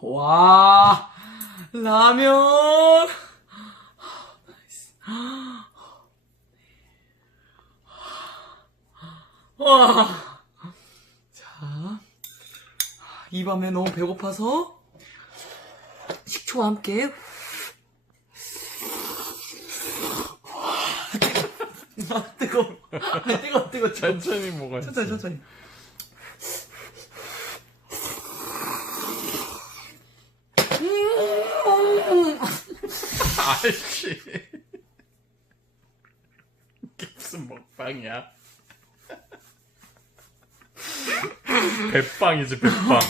와, 라면. 와. 자, 이 밤에 너무 배고파서 식초와 함께. 아, 뜨거워. 아니, 뜨거워. 천천히 먹어야지. 천천히. 아이씨. 이게 무슨 먹방이야? 배빵이지, 배빵.